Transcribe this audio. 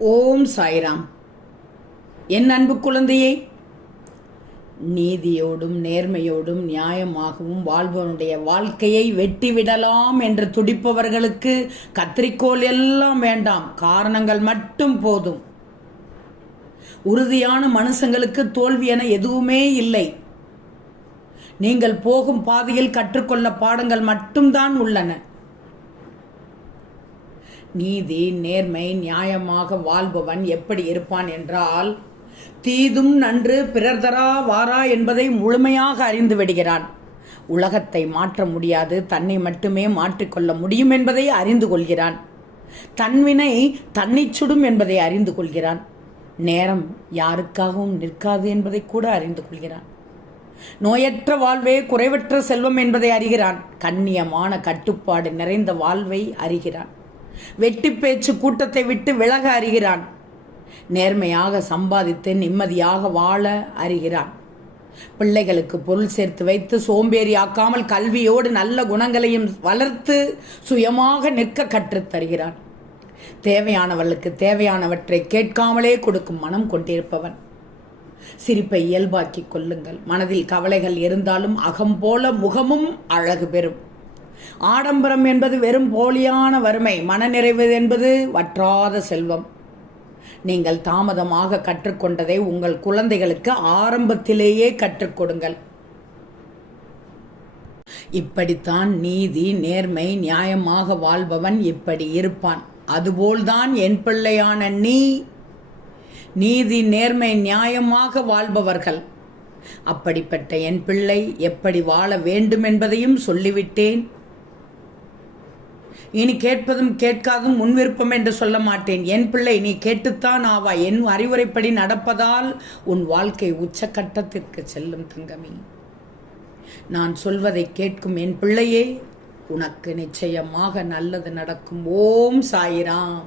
ஓம் சாய்ராம். என் அன்பு குழந்தையே, நீதியோடும் நேர்மையோடும் நியாயமாகவும் வாழ்பவனுடைய வாழ்க்கையை வெட்டிவிடலாம் என்று துடிப்பவர்களுக்கு கத்திரிக்கோல் எல்லாம் வேண்டாம், காரணங்கள் மட்டும் போதும். உறுதியான மனுஷங்களுக்கு தோல்வி என எதுவுமே இல்லை. நீங்கள் போகும் பாதையில் கற்றுக்கொள்ள பாடங்கள் மட்டும்தான் உள்ளன. நீதி நேர்மை நியாயமாக வாழ்பவன் எப்படி இருப்பான் என்றால், தீதும் நன்று பிறர் தரா வாரா என்பதை முழுமையாக அறிந்து விடுகிறான். உலகத்தை மாற்ற முடியாது, தன்னை மட்டுமே மாற்றிக்கொள்ள முடியும் என்பதை அறிந்து கொள்கிறான். தன்வினை தன்னை சுடும் என்பதை அறிந்து கொள்கிறான். நேரம் யாருக்காகவும் நிற்காது என்பதை கூட அறிந்து கொள்கிறான். நோயற்ற வாழ்வே குறைவற்ற செல்வம் என்பதை அறிகிறான். கண்ணியமான கட்டுப்பாடு நிறைந்த வாழ்வை அறிகிறான். வெட்டி பேச்சு கூட்டத்தை விட்டு விலக அறிகிறான். நேர்மையாக சம்பாதித்து நிம்மதியாக வாழ அறிகிறான். பிள்ளைகளுக்கு பொருள் சேர்த்து வைத்து சோம்பேறி ஆக்காமல் கல்வியோடு நல்ல குணங்களையும் வளர்த்து சுயமாக நிற்க கற்றுத் தருகிறான். தேவையானவர்களுக்கு தேவையானவற்றை கேட்காமலே கொடுக்கும் மனம் கொண்டிருப்பவன். சிரிப்பை இயல்பாக்கிக் கொள்ளுங்கள். மனதில் கவலைகள் இருந்தாலும் அகம் போல முகமும் அழகு பெறும். ஆடம்பரம் என்பது வெறும் போலியான வறுமை, மனநிறைவு என்பது வற்றாத செல்வம். நீங்கள் தாமதமாக கற்றுக்கொண்டதை உங்கள் குழந்தைகளுக்கு ஆரம்பத்திலேயே கற்றுக் கொடுங்கள். இப்படித்தான் நீதி நேர்மை நியாயமாக வாழ்பவன் இப்படி இருப்பான். அதுபோல்தான் என் பிள்ளையான நீதி நேர்மை நியாயமாக வாழ்பவர்கள். அப்படிப்பட்ட என் பிள்ளை எப்படி வாழ வேண்டும் என்பதையும் சொல்லிவிட்டேன். இனி கேட்பதும் கேட்காதும் முன்விருப்பம் என்று சொல்ல மாட்டேன். என் பிள்ளை, நீ கேட்டுத்தான் ஆவாய். என் அறிவுரைப்படி நடப்பதால் உன் வாழ்க்கை உச்சக்கட்டத்திற்கு செல்லும் தங்கமே. நான் சொல்வதை கேட்கும் என் பிள்ளையே, உனக்கு நிச்சயமாக நல்லது நடக்கும். ஓம் சாய்ராம்.